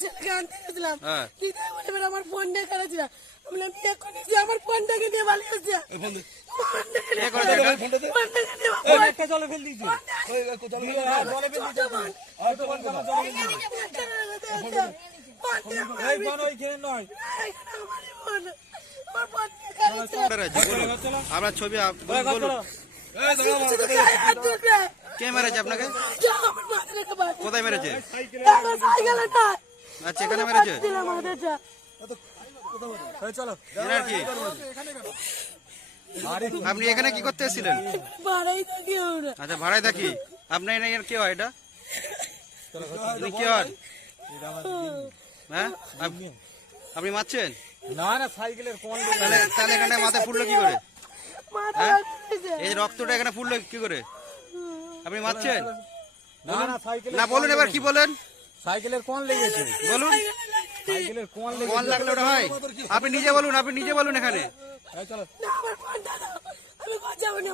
ছেলেকে আনতে গেছিলাম হ্যাঁ। দিদা বলে এবার আমার ফোনটা খেলেছিল আমি বললাম এখন যে আমার ফোনটাকে দিয়ে পালিয়েছে কে করে এটা? একটা জলে ফেল দিয়েছি জলে ফেল দিয়েছি হয়তো এই বোন ওইখানে নয় আপনার ছবি বলুন কে মেরেছে আপনাকে? কোথায় মেরেছে? আচ্ছা এখানে মেরেছে। চলো এনার কি? আপনি এখানে কি করতে এসেছিলেন? আচ্ছা ভাড়ায় থাকি। আপনার এর কে হয় এটা? আপনি কে হন? হ্যাঁ আপনি মারছেন? না না সাইকেলের কোন তাহলে তাহলে এখানে মাথায় ফুললো কি করে? হ্যাঁ এই রক্তটা এখানে ফুললো কি করে? আপনি মারছেন? না না সাইকেলের না বলুন এবার কি বলেন সাইকেলের কোন লেগেছে বলুন। সাইকেলের কোন কোন লাগলো ওটা হয়? আপনি নিজে বলুন, আপনি নিজে বলুন এখানে। চলো আমার ফোনটা দাও আমি কথা বলি